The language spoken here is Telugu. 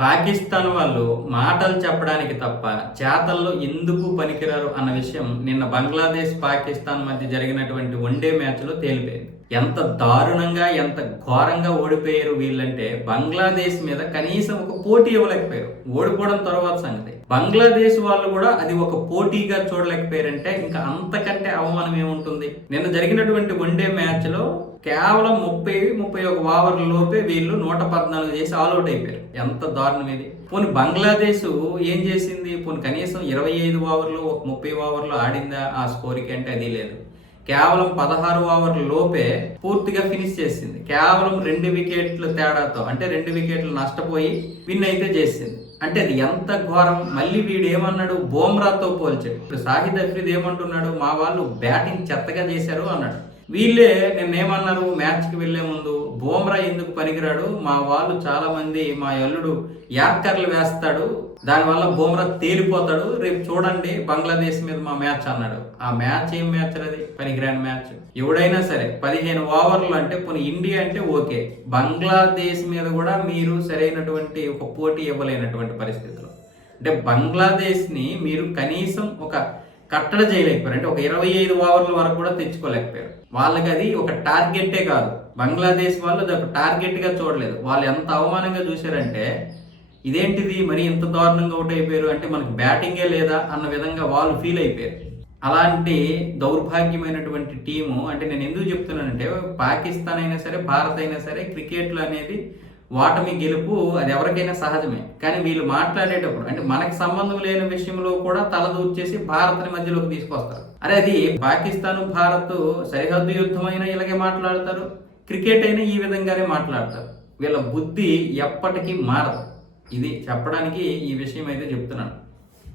పాకిస్తాన్ వాళ్ళు మాటలు చెప్పడానికి తప్ప చేతల్లో ఎందుకు పనికిరారు అన్న విషయం నిన్న బంగ్లాదేశ్ పాకిస్తాన్ మధ్య జరిగినటువంటి వన్డే మ్యాచ్లో తేలిపోయింది. ఎంత దారుణంగా ఎంత ఘోరంగా ఓడిపోయారు వీళ్ళంటే బంగ్లాదేశ్ మీద కనీసం ఒక పోటీ ఇవ్వలేకపోయారు. ఓడిపోవడం తర్వాత సంగతి. బంగ్లాదేశ్ వాళ్ళు కూడా అది ఒక పోటీగా చూడలేకపోయారంటే ఇంకా అంతకంటే అవమానం ఏముంటుంది. నిన్న జరిగినటువంటి వన్డే మ్యాచ్ లో కేవలం 30-31 ఓవర్ల లోపే వీళ్ళు 114 చేసి ఆల్అౌట్ అయిపోయారు. ఎంత దారుణం ఇది. పోనీ బంగ్లాదేశ్ ఏం చేసింది? పోనీ కనీసం 25 ఓవర్లు 30 ఓవర్లు ఆడిందా ఆ స్కోర్కి అంటే అది లేదు. కేవలం 16 ఓవర్ల లోపే పూర్తిగా ఫినిష్ చేసింది. కేవలం 2 వికెట్ల తేడాతో, అంటే 2 వికెట్లు నష్టపోయి విన్ అయితే చేసింది. అంటే అది ఎంత ఘోరం. మళ్ళీ వీడు ఏమన్నాడు, బోమ్రాతో పోల్చాడు. ఇప్పుడు షాహిద్ అఫ్రీది ఏమంటున్నాడు, మా వాళ్ళు బ్యాటింగ్ చెత్తగా చేశారు అన్నాడు. వీళ్ళే నిన్నేమన్నారు మ్యాచ్కి వెళ్లే ముందు, బోమ్రా ఎందుకు పనికిరాడు, మా వాళ్ళు చాలా మంది మా అల్లుడు యార్కర్లు వేస్తాడు, దానివల్ల బోమ్రా తేలిపోతాడు, రేపు చూడండి బంగ్లాదేశ్ మీద మా మ్యాచ్ అన్నాడు. ఆ మ్యాచ్ ఏం మ్యాచ్ అది? పనికిరాని మ్యాచ్. ఎవడైనా సరే 15 ఓవర్లు అంటే పోనీ ఇండియా అంటే ఓకే, బంగ్లాదేశ్ మీద కూడా మీరు సరైనటువంటి ఒక పోటీ ఇవ్వలేనటువంటి పరిస్థితులు. అంటే బంగ్లాదేశ్ని మీరు కనీసం ఒక కట్టడి చేయలేకపోయారు. అంటే ఒక 25 ఓవర్ల వరకు కూడా తెచ్చుకోలేకపోయారు. వాళ్ళకి అది ఒక టార్గెటే కాదు. బంగ్లాదేశ్ వాళ్ళు అది ఒక టార్గెట్ గా చూడలేదు. వాళ్ళు ఎంత అవమానంగా చూశారంటే, ఇదేంటిది మరి ఇంత దారుణంగా అవుట్ అయిపోయారు, అంటే మనకి బ్యాటింగే లేదా అన్న విధంగా వాళ్ళు ఫీల్ అయిపోయారు. అలాంటి దౌర్భాగ్యమైనటువంటి టీము. అంటే నేను ఎందుకు చెప్తున్నానంటే, పాకిస్తాన్ అయినా సరే భారత్ అయినా సరే క్రికెట్లో అనేది ఓటమి గెలుపు అది ఎవరికైనా సహజమే. కానీ వీళ్ళు మాట్లాడేటప్పుడు అంటే మనకి సంబంధం లేని విషయంలో కూడా తలదూర్చేసి భారత్ని మధ్యలోకి తీసుకొస్తారు. అరే అది పాకిస్తాన్ భారత్ సరిహద్దు యుద్ధమైనా ఇలాగే మాట్లాడతారు, క్రికెట్ అయినా ఈ విధంగానే మాట్లాడతారు. వీళ్ళ బుద్ధి ఎప్పటికీ మారదు. ఇది చెప్పడానికి ఈ విషయం అయితే చెప్తున్నాను.